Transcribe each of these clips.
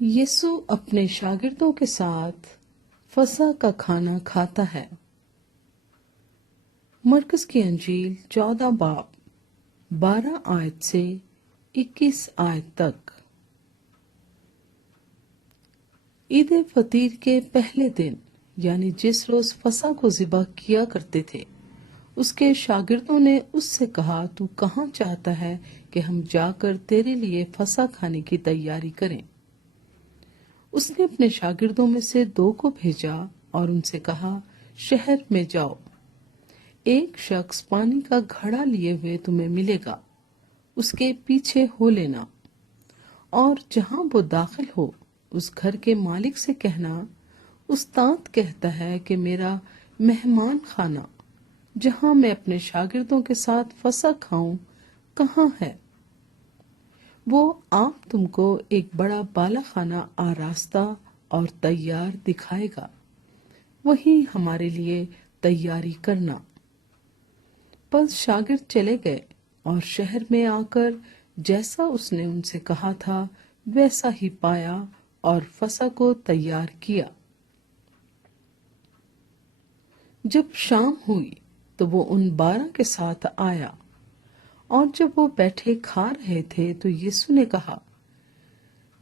یسوع اپنے شاگردوں کے ساتھ فسح کا کھانا کھاتا ہے۔ مرکز کی انجیل 14 باب 12 آیت سے 21 آیت تک۔ عید فطیر کے پہلے دن یعنی جس روز فسح کو ذبح کیا کرتے تھے، اس کے شاگردوں نے اس سے کہا، تو کہاں چاہتا ہے کہ ہم جا کر تیرے لیے فسح کھانے کی تیاری کریں؟ اس نے اپنے شاگردوں میں سے 2 کو بھیجا اور ان سے کہا، شہر میں جاؤ، ایک شخص پانی کا گھڑا لیے ہوئے تمہیں ملے گا، اس کے پیچھے ہو لینا، اور جہاں وہ داخل ہو اس گھر کے مالک سے کہنا، استاد کہتا ہے کہ میرا مہمان خانہ جہاں میں اپنے شاگردوں کے ساتھ فسح کھاؤں کہاں ہے؟ وہ آپ تم کو ایک بڑا بالا خانہ آراستہ اور تیار دکھائے گا، وہی ہمارے لیے تیاری کرنا۔ پس شاگرد چلے گئے اور شہر میں آ کر جیسا اس نے ان سے کہا تھا ویسا ہی پایا اور فسح کو تیار کیا۔ جب شام ہوئی تو وہ ان 12 کے ساتھ آیا، اور جب وہ بیٹھے کھا رہے تھے تو یسوع نے کہا،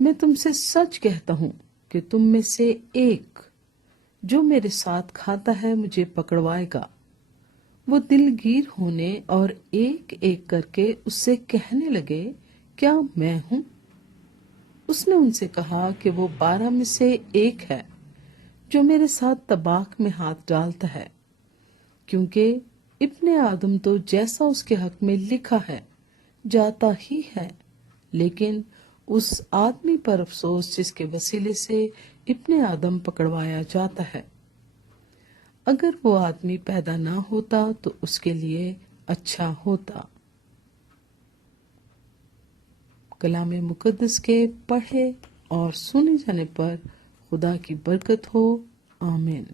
میں تم سے سچ کہتا ہوں کہ تم میں سے ایک جو میرے ساتھ کھاتا ہے مجھے پکڑوائے گا۔ وہ دل گیر ہونے اور ایک ایک کر کے اس سے کہنے لگے، کیا میں ہوں؟ اس نے ان سے کہا کہ وہ 12 میں سے ایک ہے جو میرے ساتھ طباخ میں ہاتھ ڈالتا ہے، کیونکہ ابن آدم تو جیسا اس کے حق میں لکھا ہے جاتا ہی ہے، لیکن اس آدمی پر افسوس جس کے وسیلے سے ابن آدم پکڑوایا جاتا ہے۔ اگر وہ آدمی پیدا نہ ہوتا تو اس کے لیے اچھا ہوتا۔ کلام مقدس کے پڑھے اور سنے جانے پر خدا کی برکت ہو، آمین۔